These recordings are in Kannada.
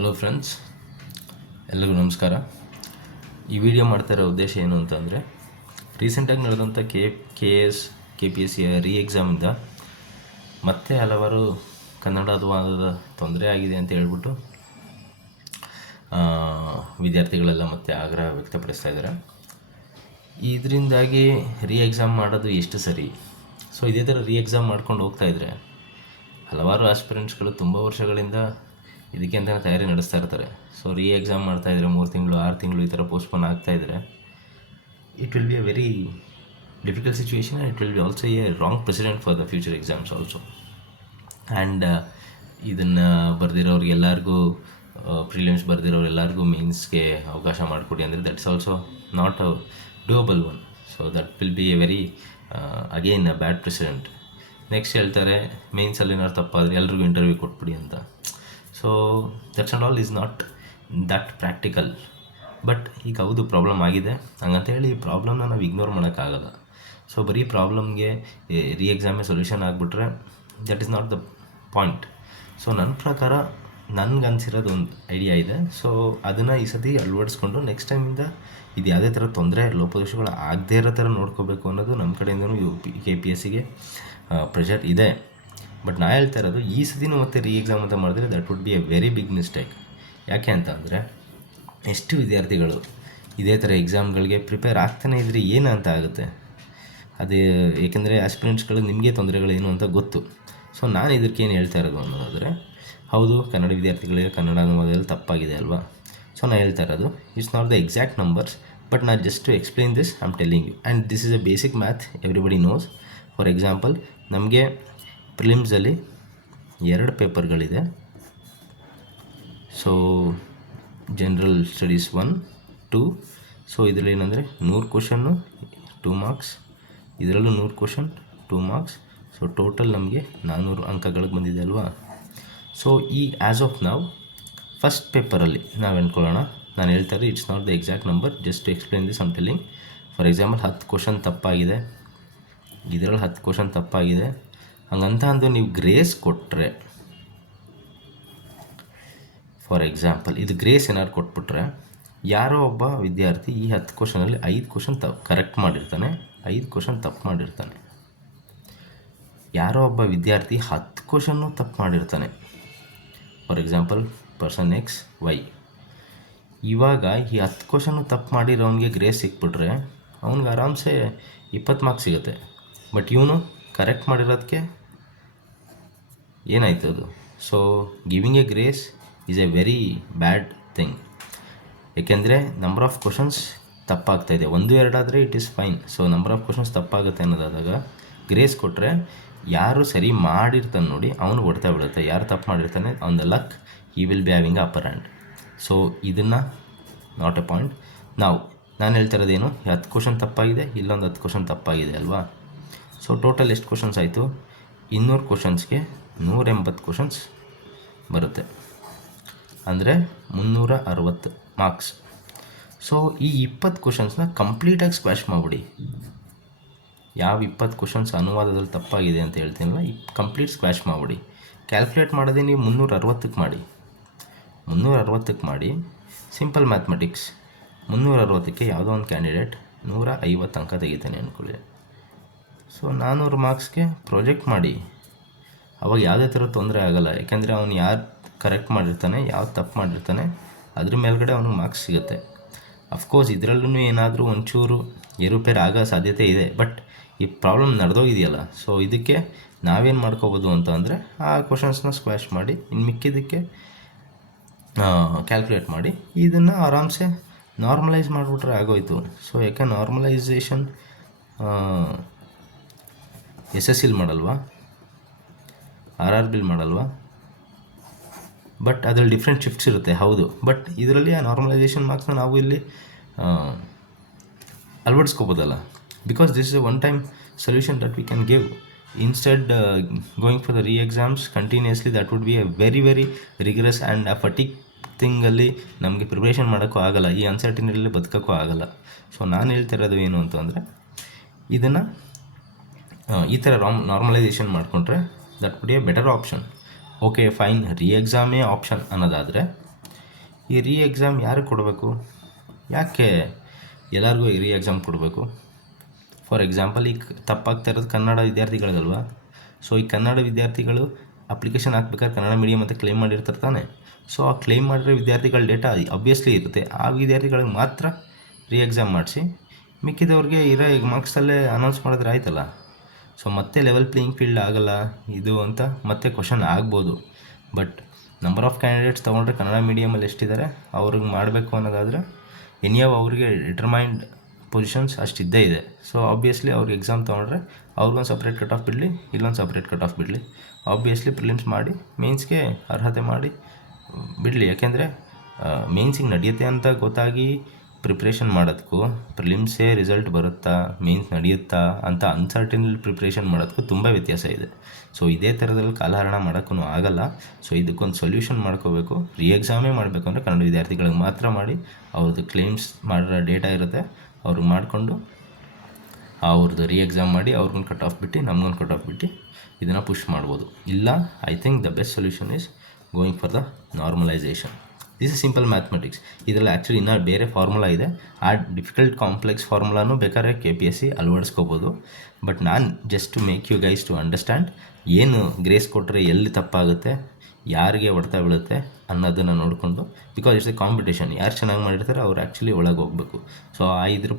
ಹಲೋ ಫ್ರೆಂಡ್ಸ್, ಎಲ್ರಿಗೂ ನಮಸ್ಕಾರ. ಈ ವಿಡಿಯೋ ಮಾಡ್ತಾ ಇರೋ ಉದ್ದೇಶ ಏನು ಅಂತಂದರೆ, ರೀಸೆಂಟಾಗಿ ನಡೆದಂಥ KS KPSC ರೀ ಎಕ್ಸಾಮಿಂದ ಮತ್ತೆ ಹಲವಾರು ಕನ್ನಡ ಅನುವಾದದ ತೊಂದರೆ ಆಗಿದೆ ಅಂತ ಹೇಳ್ಬಿಟ್ಟು ವಿದ್ಯಾರ್ಥಿಗಳೆಲ್ಲ ಮತ್ತೆ ಆಗ್ರಹ ವ್ಯಕ್ತಪಡಿಸ್ತಾ ಇದ್ದಾರೆ. ಇದರಿಂದಾಗಿ ರೀ ಎಕ್ಸಾಮ್ ಮಾಡೋದು ಎಷ್ಟು ಸರಿ? ಸೊ ಇದೇ ಥರ ರೀ ಎಕ್ಸಾಮ್ ಮಾಡ್ಕೊಂಡು ಹೋಗ್ತಾಯಿದ್ರೆ ಹಲವಾರು ಆಸ್ಪಿರೆಂಟ್ಸ್ಗಳು ತುಂಬ ವರ್ಷಗಳಿಂದ ಇದಕ್ಕೆ ಅಂತಲೇ ತಯಾರಿ ನಡೆಸ್ತಾ ಇರ್ತಾರೆ. ಸೊ ರೀ ಎಕ್ಸಾಮ್ ಮಾಡ್ತಾಯಿದ್ರೆ 3 ತಿಂಗಳು 6 ತಿಂಗಳು ಈ ಥರ ಪೋಸ್ಟ್ಪೋನ್ ಆಗ್ತಾಯಿದ್ರೆ it will be a very difficult situation and it will be also a wrong precedent for the future exams also. And ಇದನ್ನು ಬರೆದಿರೋರಿಗೆಲ್ಲರಿಗೂ ಪ್ರಿಲಿಮ್ಸ್ ಬರೆದಿರೋರೆಲ್ಲರಿಗೂ ಮೇನ್ಸ್ಗೆ ಅವಕಾಶ ಮಾಡಿಕೊಡಿ ಅಂದರೆ that's also not a doable one. So that will be a very again a bad precedent. Next ಹೇಳ್ತಾರೆ ಮೇನ್ಸಲ್ಲಿ ಏನಾದ್ರು ತಪ್ಪಾದರೆ ಎಲ್ರಿಗೂ ಇಂಟರ್ವ್ಯೂ ಕೊಟ್ಬಿಡಿ ಅಂತ. So that's and all is not that practical. But ಈಗ ಹೌದು ಪ್ರಾಬ್ಲಮ್ ಆಗಿದೆ, ಹಂಗಂತೇಳಿ ಈ ಪ್ರಾಬ್ಲಮ್ನ ನಾವು ಇಗ್ನೋರ್ ಮಾಡೋಕ್ಕಾಗಲ್ಲ. ಸೊ ಬರೀ ಪ್ರಾಬ್ಲಮ್ಗೆ ರೀ ಎಕ್ಸಾಮೇ ಸೊಲ್ಯೂಷನ್ ಆಗಿಬಿಟ್ರೆ that is not the point. So ನನ್ನ ಪ್ರಕಾರ ನನಗನ್ಸಿರೋದು ಒಂದು ಐಡಿಯಾ ಇದೆ. ಸೊ ಅದನ್ನು ಈ ಸತಿ ಅಳವಡಿಸ್ಕೊಂಡು ನೆಕ್ಸ್ಟ್ ಟೈಮಿಂದ ಇದು ಯಾವುದೇ ಥರ ತೊಂದರೆ ಲೋಪದೋಷಗಳು ಆಗದೇ ಇರೋ ಥರ ನೋಡ್ಕೋಬೇಕು ಅನ್ನೋದು ನಮ್ಮ ಕಡೆಯಿಂದನೂ KPSCಗೆ ಪ್ರೆಷರ್ ಇದೆ. ಬಟ್ ನಾ ಹೇಳ್ತಾ ಇರೋದು ಈ ಸತಿನೂ ಮತ್ತೆ ರೀ ಎಕ್ಸಾಮ್ ಅಂತ ಮಾಡಿದ್ರೆ that would be a very big mistake. ಯಾಕೆ ಅಂತ ಅಂದರೆ ಎಷ್ಟು ವಿದ್ಯಾರ್ಥಿಗಳು ಇದೇ ಥರ ಎಕ್ಸಾಮ್ಗಳಿಗೆ ಪ್ರಿಪೇರ್ ಆಗ್ತಾನೆ ಇದ್ದರೆ ಏನು ಅಂತ ಆಗುತ್ತೆ. ಅದೇ ಏಕೆಂದರೆ ಆಸ್ಪಿರೆಂಟ್ಸ್ಗಳು ನಿಮಗೆ ತೊಂದರೆಗಳೇನು ಅಂತ ಗೊತ್ತು. ಸೊ ನಾನು ಇದಕ್ಕೇನು ಹೇಳ್ತಾ ಇರೋದು ಅನ್ನೋದಾದರೆ, ಹೌದು ಕನ್ನಡ ವಿದ್ಯಾರ್ಥಿಗಳಿಗೆ ಕನ್ನಡ ಅನುವಾದದಲ್ಲಿ ತಪ್ಪಾಗಿದೆ ಅಲ್ವಾ. ಸೊ ನಾನು ಹೇಳ್ತಾ ಇರೋದು it's not the exact numbers, but ನಾನು just to explain this I am telling you. And this is a basic math everybody knows. For example, ನಮಗೆ ಪ್ರಿಲಿಮ್ಸಲ್ಲಿ 2 ಪೇಪರ್ಗಳಿದೆ. So general studies 1, 2. ಸೊ ಇದರಲ್ಲಿ ಏನಂದರೆ 100 ಕ್ವಶನ್ನು 2 ಮಾರ್ಕ್ಸ್, ಇದರಲ್ಲೂ 100 ಕ್ವಶನ್ 2 ಮಾರ್ಕ್ಸ್. ಸೊ ಟೋಟಲ್ ನಮಗೆ 400 ಅಂಕಗಳಿಗೆ ಬಂದಿದೆ ಅಲ್ವಾ. ಸೊ ಈ ಆ್ಯಸ್ ಆಫ್ ನಾವು ಫಸ್ಟ್ ಪೇಪರಲ್ಲಿ ನಾವು ಅಂದ್ಕೊಳ್ಳೋಣ, ನಾನು ಹೇಳ್ತಾರೆ it's not the exact number, just to explain this I'm telling. For example 10 question ತಪ್ಪಾಗಿದೆ, ಇದರಲ್ಲಿ 10 ಕ್ವಶನ್ ತಪ್ಪಾಗಿದೆ. ಹಂಗಂತ ಅಂದು ನೀವು ಗ್ರೇಸ್ ಕೊಟ್ಟರೆ, ಫಾರ್ ಎಕ್ಸಾಂಪಲ್ ಇದು ಗ್ರೇಸ್ ಏನಾದ್ರು ಕೊಟ್ಬಿಟ್ರೆ, ಯಾರೋ ಒಬ್ಬ ವಿದ್ಯಾರ್ಥಿ ಈ 10 ಕ್ವಶನಲ್ಲಿ 5 ಕ್ವಶನ್ ಕರೆಕ್ಟ್ ಮಾಡಿರ್ತಾನೆ, 5 ಕ್ವಶನ್ ತಪ್ಪು ಮಾಡಿರ್ತಾನೆ. ಯಾರೋ ಒಬ್ಬ ವಿದ್ಯಾರ್ಥಿ 10 ಕ್ವಶನ್ನು ತಪ್ಪು ಮಾಡಿರ್ತಾನೆ, ಫಾರ್ ಎಕ್ಸಾಂಪಲ್ ಪರ್ಸನ್ XY. ಇವಾಗ ಈ 10 ಕ್ವಶನ್ನು ತಪ್ಪು ಮಾಡಿರೋನಿಗೆ ಗ್ರೇಸ್ ಸಿಕ್ಬಿಟ್ರೆ ಅವ್ನಿಗೆ ಆರಾಮ್ಸೆ 20 ಮಾರ್ಕ್ಸ್ ಸಿಗುತ್ತೆ. ಬಟ್ ಇವನು ಕರೆಕ್ಟ್ ಮಾಡಿರೋದಕ್ಕೆ ಏನಾಯ್ತು ಅದು. So giving A grace is A very bad thing. ಏಕೆಂದರೆ ನಂಬರ್ ಆಫ್ ಕ್ವಶನ್ಸ್ ತಪ್ಪಾಗ್ತಾಯಿದೆ. 1, 2 ಆದರೆ it is fine. So number of questions ತಪ್ಪಾಗುತ್ತೆ ಅನ್ನೋದಾದಾಗ ಗ್ರೇಸ್ ಕೊಟ್ಟರೆ ಯಾರು ಸರಿ ಮಾಡಿರ್ತಾನೆ ನೋಡಿ ಅವನು ಹೊಡ್ತಾ ಬಿಡುತ್ತೆ. ಯಾರು ತಪ್ಪು ಮಾಡಿರ್ತಾನೆ ಆನ್ ದ ಲಕ್ ಈ will be having upper hand. So ಇದನ್ನು ನಾಟ್ ಎ ಪಾಯಿಂಟ್. ನಾನು ಹೇಳ್ತಾ ಇರೋದೇನು, 10 ಕ್ವಶನ್ ತಪ್ಪಾಗಿದೆ, ಇಲ್ಲೊಂದು 10 ಕ್ವಶನ್ ತಪ್ಪಾಗಿದೆ ಅಲ್ವಾ. ಸೊ ಟೋಟಲ್ ಎಷ್ಟು ಕ್ವಶನ್ಸ್ ಆಯಿತು? 200 ಕ್ವಶನ್ಸ್ಗೆ 180 ಕ್ವಶನ್ಸ್ ಬರುತ್ತೆ, ಅಂದರೆ 360 ಮಾರ್ಕ್ಸ್. ಸೊ ಈ 20 ಕ್ವಶನ್ಸ್ನ ಕಂಪ್ಲೀಟಾಗಿ ಸ್ಕ್ವಾಶ್ ಮಾಡಿಬಿಡಿ. ಯಾವ 20 ಕ್ವಶನ್ಸ್ ಅನುವಾದದಲ್ಲಿ ತಪ್ಪಾಗಿದೆ ಅಂತ ಹೇಳ್ತೀನಲ್ಲ, ಕಂಪ್ಲೀಟ್ ಸ್ಕ್ವಾಶ್ ಮಾಡಿಬಿಡಿ. ಕ್ಯಾಲ್ಕುಲೇಟ್ ಮಾಡೋದೇ ನೀವು 360ಕ್ಕೆ ಮಾಡಿ. 360ಕ್ಕೆ ಮಾಡಿ, ಸಿಂಪಲ್ ಮ್ಯಾಥಮೆಟಿಕ್ಸ್. 360ಕ್ಕೆ ಯಾವುದೋ ಒಂದು ಕ್ಯಾಂಡಿಡೇಟ್ 150 ಅಂಕ ತೆಗಿತಾನೆ ಅಂದ್ಕೊಳ್ಳಿ. ಸೊ 400 ಮಾರ್ಕ್ಸ್ಗೆ ಪ್ರಾಜೆಕ್ಟ್ ಮಾಡಿ. ಅವಾಗ ಯಾವುದೇ ಥರ ತೊಂದರೆ ಆಗೋಲ್ಲ. ಯಾಕೆಂದರೆ ಅವನು ಯಾರು ಕರೆಕ್ಟ್ ಮಾಡಿರ್ತಾನೆ, ಯಾವ್ದು ತಪ್ಪು ಮಾಡಿರ್ತಾನೆ ಅದ್ರ ಮೇಲ್ಗಡೆ ಅವನಿಗೆ ಮಾರ್ಕ್ಸ್ ಸಿಗುತ್ತೆ. ಅಫ್ಕೋರ್ಸ್ ಇದರಲ್ಲೂ ಏನಾದರೂ ಒಂಚೂರು ಏರುಪೇರು ಆಗೋ ಸಾಧ್ಯತೆ ಇದೆ, ಬಟ್ ಈ ಪ್ರಾಬ್ಲಮ್ ನಡೆದೋಗಿದೆಯಲ್ಲ. ಸೊ ಇದಕ್ಕೆ ನಾವೇನು ಮಾಡ್ಕೋಬೋದು ಅಂತ ಅಂದರೆ, ಆ ಕ್ವಶನ್ಸ್ನ ಸ್ಕ್ವಾಶ್ ಮಾಡಿ, ಇನ್ನು ಮಿಕ್ಕಿದ್ದಕ್ಕೆ ಕ್ಯಾಲ್ಕುಲೇಟ್ ಮಾಡಿ, ಇದನ್ನು ಆರಾಮ್ಸೆ ನಾರ್ಮಲೈಸ್ ಮಾಡಿಬಿಟ್ರೆ ಆಗೋಯ್ತು. ಸೊ ಯಾಕೆ ನಾರ್ಮಲೈಸೇಷನ್ SSL ಮಾಡಲ್ವಾ, RRBಲಿ ಮಾಡಲ್ವಾ. ಬಟ್ ಅದರಲ್ಲಿ ಡಿಫ್ರೆಂಟ್ ಶಿಫ್ಟ್ಸ್ ಇರುತ್ತೆ, ಹೌದು. ಬಟ್ ಇದರಲ್ಲಿ ಆ ನಾರ್ಮಲೈಸೇಷನ್ ಮಾರ್ಕ್ಸ್ನ ನಾವು ಇಲ್ಲಿ ಅಳವಡಿಸ್ಕೋಬೋದಲ್ಲ. Because this is a one time solution that we can give instead going for the re exams continuously. That would be a very very rigorous and ಆ ಫಟಿಕ್ ಥಿಂಗಲ್ಲಿ ನಮಗೆ ಪ್ರಿಪ್ರೇಷನ್ ಮಾಡೋಕ್ಕೂ ಆಗೋಲ್ಲ, ಈ ಅನ್ಸರ್ಟಿನಿಟಿಯಲ್ಲಿ ಬದುಕೋಕ್ಕೂ ಆಗೋಲ್ಲ. ಸೊ ನಾನು ಹೇಳ್ತಿರೋದು ಏನು ಅಂತಂದರೆ, ಇದನ್ನು ಈ ಥರ ನಾರ್ಮಲೈಸೇಷನ್ ಮಾಡಿಕೊಂಡ್ರೆ that would be A better option. Okay fine, ರೀ ಎಕ್ಸಾಮೇ ಆಪ್ಷನ್ ಅನ್ನೋದಾದರೆ ಈ ರೀ ಎಕ್ಸಾಮ್ ಯಾರಿಗೆ ಕೊಡಬೇಕು? ಯಾಕೆ ಎಲ್ಲರಿಗೂ ಈ ರೀ ಎಕ್ಸಾಮ್ ಕೊಡಬೇಕು? ಫಾರ್ ಎಕ್ಸಾಂಪಲ್, ಈಗ ತಪ್ಪಾಗ್ತಾ ಇರೋದು ಕನ್ನಡ ವಿದ್ಯಾರ್ಥಿಗಳಿಗಲ್ವಾ? ಸೊ ಈ ಕನ್ನಡ ವಿದ್ಯಾರ್ಥಿಗಳು ಅಪ್ಲಿಕೇಶನ್ ಹಾಕ್ಬೇಕಾದ್ರೆ ಕನ್ನಡ ಮೀಡಿಯಮ್ ಅಂತ ಕ್ಲೇಮ್ ಮಾಡಿರ್ತಾರೆ ತಾನೆ. ಸೊ ಆ ಕ್ಲೇಮ್ ಮಾಡಿರೋ ವಿದ್ಯಾರ್ಥಿಗಳ ಡೇಟಾ ಅಬ್ವಿಯಸ್ಲಿ ಇರುತ್ತೆ. ಆ ವಿದ್ಯಾರ್ಥಿಗಳಿಗೆ ಮಾತ್ರ ರೀ ಎಕ್ಸಾಮ್ ಮಾಡಿಸಿ, ಮಿಕ್ಕಿದವ್ರಿಗೆ ಇರೋ ಈಗ ಮಾರ್ಕ್ಸಲ್ಲೇ ಅನೌನ್ಸ್ ಮಾಡಿದ್ರೆ ಆಯ್ತಲ್ಲ. ಸೊ ಮತ್ತೆ ಲೆವೆಲ್ ಪ್ಲೇಯಿಂಗ್ ಫೀಲ್ಡ್ ಆಗಲ್ಲ ಇದು ಅಂತ ಮತ್ತೆ ಕ್ವಶನ್ ಆಗ್ಬೋದು. ಬಟ್ ನಂಬರ್ ಆಫ್ ಕ್ಯಾಂಡಿಡೇಟ್ಸ್ ತೊಗೊಂಡ್ರೆ ಕನ್ನಡ ಮೀಡಿಯಮಲ್ಲಿ ಎಷ್ಟಿದ್ದಾರೆ ಅವ್ರಿಗೆ ಮಾಡಬೇಕು ಅನ್ನೋದಾದರೆ ಎನಿಯಾವ್ ಅವ್ರಿಗೆ ಡಿಟರ್ಮೈನ್ಡ್ ಪೊಸಿಷನ್ಸ್ ಅಷ್ಟಿದ್ದೇ ಇದೆ. ಸೊ ಆಬ್ವಿಯಸ್ಲಿ ಅವ್ರಿಗೆ ಎಕ್ಸಾಮ್ ತೊಗೊಂಡ್ರೆ ಅವ್ರಿಗೊಂದು ಸಪ್ರೇಟ್ ಕಟ್ ಆಫ್ ಬಿಡಲಿ, ಇಲ್ಲೊಂದು ಸಪ್ರೇಟ್ ಕಟ್ ಆಫ್ ಬಿಡಲಿ. ಆಬ್ವಿಯಸ್ಲಿ ಪ್ರಿಲಿಮ್ಸ್ ಮಾಡಿ ಮೇನ್ಸ್ಗೆ ಅರ್ಹತೆ ಮಾಡಿ ಬಿಡಲಿ. ಯಾಕೆಂದರೆ ಮೇನ್ಸಿಗೆ ನಡೆಯುತ್ತೆ ಅಂತ ಗೊತ್ತಾಗಿ ಪ್ರಿಪ್ರೇಷನ್ ಮಾಡೋದಕ್ಕೂ, ಪ್ರಿಲಿಮ್ಸೇ ರಿಸಲ್ಟ್ ಬರುತ್ತಾ ಮೇನ್ಸ್ ನಡೆಯುತ್ತಾ ಅಂತ ಅನ್ಸರ್ಟಿನಲ್ಲಿ ಪ್ರಿಪ್ರೇಷನ್ ಮಾಡೋದಕ್ಕೂ ತುಂಬ ವ್ಯತ್ಯಾಸ ಇದೆ. ಸೊ ಇದೇ ಥರದಲ್ಲಿ ಕಾಲಹರಣ ಮಾಡೋಕ್ಕೂ ಆಗಲ್ಲ. ಸೊ ಇದಕ್ಕೊಂದು ಸೊಲ್ಯೂಷನ್ ಮಾಡ್ಕೋಬೇಕು. ರೀ ಎಕ್ಸಾಮೇ ಮಾಡಬೇಕು ಅಂದರೆ ಕನ್ನಡ ವಿದ್ಯಾರ್ಥಿಗಳಿಗೆ ಮಾತ್ರ ಮಾಡಿ, ಅವ್ರದ್ದು ಕ್ಲೇಮ್ಸ್ ಮಾಡಿರೋ ಡೇಟಾ ಇರುತ್ತೆ ಅವ್ರಿಗೆ ಮಾಡಿಕೊಂಡು ಅವ್ರದ್ದು ರೀ ಎಕ್ಸಾಮ್ ಮಾಡಿ ಅವ್ರಿಗೊಂದು ಕಟ್ ಆಫ್ ಬಿಟ್ಟು ನಮ್ಗೊಂದು ಕಟ್ ಆಫ್ ಬಿಟ್ಟು ಇದನ್ನು ಪುಷ್ ಮಾಡ್ಬೋದು. ಇಲ್ಲ, I think the best solution is going for the normalisation. This is simple mathematics. ಇದರಲ್ಲಿ ಆ್ಯಕ್ಚುಲಿ ಇನ್ನೂ ಬೇರೆ ಫಾರ್ಮುಲಾ ಇದೆ. ಆ ಡಿಫಿಕಲ್ಟ್ ಕಾಂಪ್ಲೆಕ್ಸ್ ಫಾರ್ಮುಲಾನು ಬೇಕಾದ್ರೆ KPSC ಅಳವಡಿಸ್ಕೋಬೋದು. ಬಟ್ ನಾನು just to make you guys to understand ಏನು ಗ್ರೇಸ್ ಕೊಟ್ಟರೆ ಎಲ್ಲಿ ತಪ್ಪಾಗುತ್ತೆ, ಯಾರಿಗೆ ಹೊಡೆತ ಬೀಳುತ್ತೆ ಅನ್ನೋದನ್ನು ನೋಡಿಕೊಂಡು, ಬಿಕಾಸ್ ಇಟ್ಸ್ ಎ ಕಾಂಪಿಟೇಷನ್, ಯಾರು ಚೆನ್ನಾಗಿ ಮಾಡಿರ್ತಾರೆ ಅವ್ರು ಆ್ಯಕ್ಚುಲಿ ಒಳಗೆ ಹೋಗಬೇಕು. ಸೊ ಆ ಇದ್ರ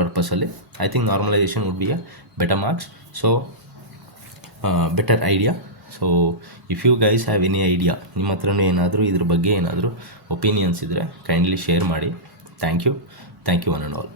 ಪರ್ಪಸಲ್ಲಿ I think normalisation would be a better marks. So better idea. So if you guys have any idea, ನಿಮ್ಮ ಹತ್ರನೂ ಏನಾದರೂ ಇದ್ರ ಬಗ್ಗೆ ಏನಾದರೂ ಒಪಿನಿಯನ್ಸ್ ಇದ್ದರೆ ಕೈಂಡ್ಲಿ ಶೇರ್ ಮಾಡಿ. Thank you one and all.